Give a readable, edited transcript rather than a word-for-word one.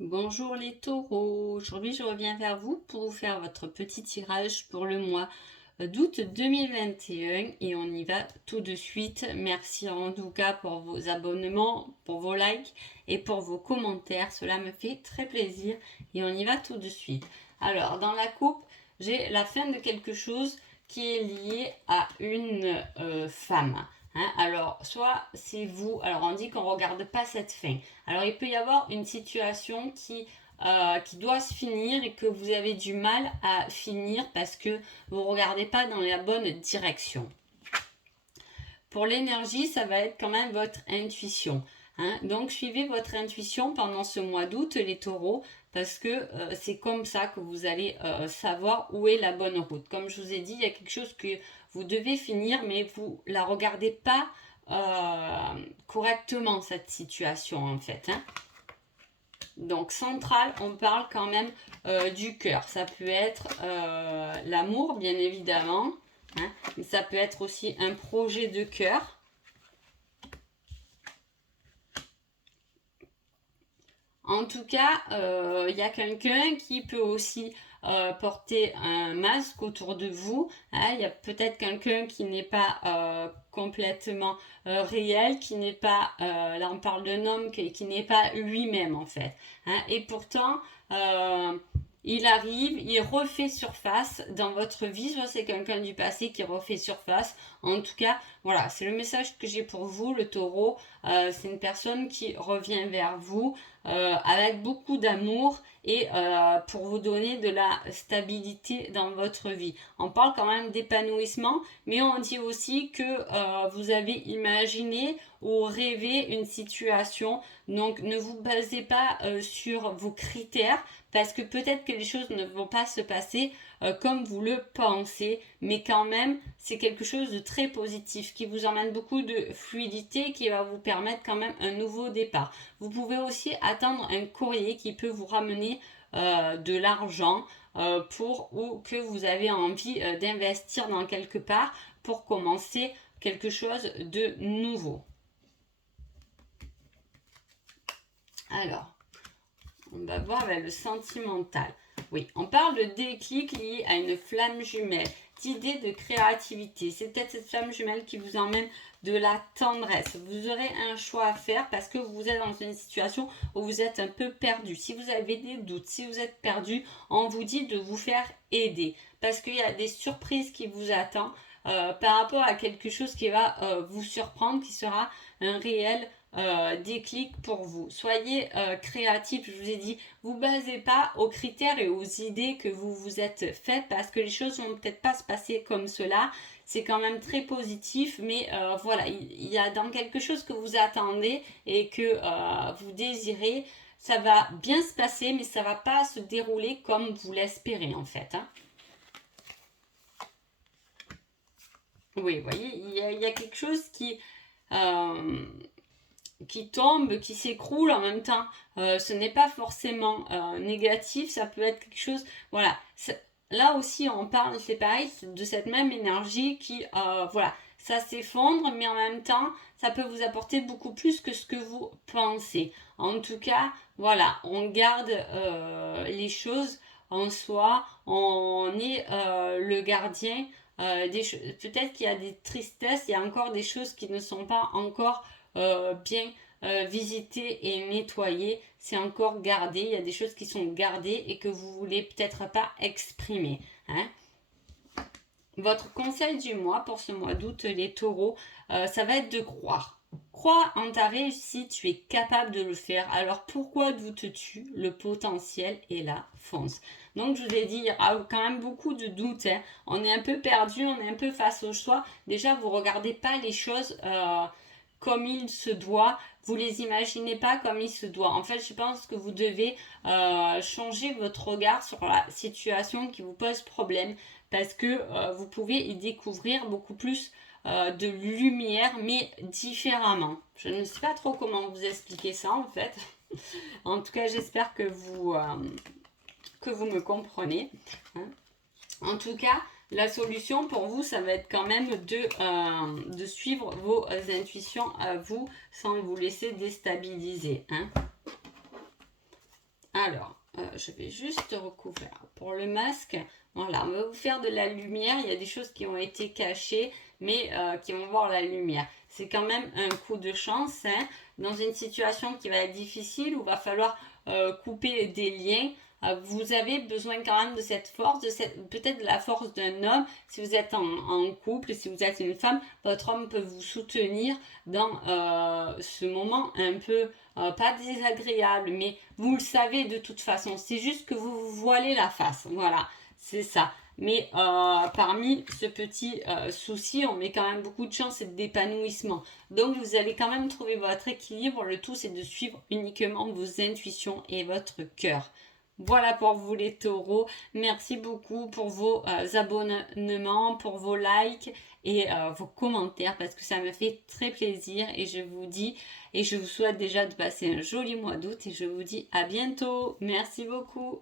Bonjour les taureaux, aujourd'hui je reviens vers vous pour vous faire votre petit tirage pour le mois d'août 2021 et on y va tout de suite. Merci en tout cas pour vos abonnements, pour vos likes et pour vos commentaires, cela me fait très plaisir et on y va tout de suite. Alors dans la coupe, j'ai la fin de quelque chose qui est lié à une femme. Hein, alors, soit c'est vous, alors on dit qu'on ne regarde pas cette fin. Alors, il peut y avoir une situation qui doit se finir et que vous avez du mal à finir parce que vous ne regardez pas dans la bonne direction. Pour l'énergie, ça va être quand même votre intuition. Hein. Donc, suivez votre intuition pendant ce mois d'août, les taureaux, parce que c'est comme ça que vous allez savoir où est la bonne route. Comme je vous ai dit, il y a quelque chose que vous devez finir, mais vous ne la regardez pas correctement, cette situation, en fait. Hein. Donc, central, on parle quand même du cœur. Ça peut être l'amour, bien évidemment. Hein, mais ça peut être aussi un projet de cœur. En tout cas, il y a quelqu'un qui peut aussi porter un masque autour de vous. Hein, il y a peut-être quelqu'un qui n'est pas complètement réel, qui n'est pas, là on parle d'un homme qui n'est pas lui-même en fait. Hein, et pourtant, il arrive, il refait surface dans votre vie, soit c'est quelqu'un du passé qui refait surface. En tout cas, voilà, c'est le message que j'ai pour vous, le taureau. C'est une personne qui revient vers vous avec beaucoup d'amour et pour vous donner de la stabilité dans votre vie. On parle quand même d'épanouissement, mais on dit aussi que vous avez imaginé ou rêvé une situation. Donc ne vous basez pas sur vos critères parce que peut-être que les choses ne vont pas se passer comme vous le pensez, mais quand même c'est quelque chose de très positif qui vous emmène beaucoup de fluidité, qui va vous permettre quand même un nouveau départ. Vous pouvez aussi attendre un courrier qui peut vous ramener de l'argent ou que vous avez envie d'investir dans quelque part pour commencer quelque chose de nouveau. Alors, on va voir avec le sentimental. Oui, on parle de déclic lié à une flamme jumelle, d'idées de créativité. C'est peut-être cette flamme jumelle qui vous emmène de la tendresse. Vous aurez un choix à faire parce que vous êtes dans une situation où vous êtes un peu perdu. Si vous avez des doutes, si vous êtes perdu, on vous dit de vous faire aider parce qu'il y a des surprises qui vous attendent par rapport à quelque chose qui va vous surprendre, qui sera un réel déclic pour vous. Soyez créatif, je vous ai dit, vous basez pas aux critères et aux idées que vous vous êtes faites parce que les choses vont peut-être pas se passer comme cela. C'est quand même très positif, mais voilà, il y a dans quelque chose que vous attendez et que vous désirez, ça va bien se passer, mais ça va pas se dérouler comme vous l'espérez en fait. Hein. Oui, vous voyez, il y a quelque chose qui tombe, qui s'écroule en même temps. Ce n'est pas forcément négatif, ça peut être quelque chose. Voilà. Là aussi, on parle, c'est pareil, de cette même énergie qui, voilà, ça s'effondre, mais en même temps, ça peut vous apporter beaucoup plus que ce que vous pensez. En tout cas, voilà, on garde les choses en soi, on est le gardien. Peut-être qu'il y a des tristesses, il y a encore des choses qui ne sont pas encore bien visiter et nettoyer, c'est encore gardé. Il y a des choses qui sont gardées et que vous voulez peut-être pas exprimer. Hein. Votre conseil du mois pour ce mois d'août, les taureaux, ça va être de croire. Crois en ta réussite, tu es capable de le faire. Alors pourquoi doutes-tu? Le potentiel est là, fonce. Donc je vous ai dit, il y aura quand même beaucoup de doutes. Hein. On est un peu perdu, on est un peu face au choix. Déjà, vous regardez pas les choses comme il se doit. Vous les imaginez pas comme il se doit. En fait, je pense que vous devez changer votre regard sur la situation qui vous pose problème parce que vous pouvez y découvrir beaucoup plus de lumière, mais différemment. Je ne sais pas trop comment vous expliquer ça en fait. En tout cas, j'espère que vous me comprenez. Hein. En tout cas, la solution pour vous, ça va être quand même de suivre vos intuitions à vous sans vous laisser déstabiliser. Hein. Alors, je vais juste recouvrir. Pour le masque, voilà, on va vous faire de la lumière. Il y a des choses qui ont été cachées, mais qui vont voir la lumière. C'est quand même un coup de chance, hein, dans une situation qui va être difficile où il va falloir couper des liens. Vous avez besoin quand même de cette force, peut-être de la force d'un homme. Si vous êtes en couple, si vous êtes une femme, votre homme peut vous soutenir dans ce moment un peu pas désagréable, mais vous le savez de toute façon. C'est juste que vous vous voilez la face. Voilà, c'est ça. Mais parmi ce petit souci, on met quand même beaucoup de chance et d'épanouissement. Donc vous allez quand même trouver votre équilibre. Le tout, c'est de suivre uniquement vos intuitions et votre cœur. Voilà pour vous les taureaux. Merci beaucoup pour vos abonnements, pour vos likes et vos commentaires parce que ça me fait très plaisir et je vous dis et je vous souhaite déjà de passer un joli mois d'août et je vous dis à bientôt. Merci beaucoup.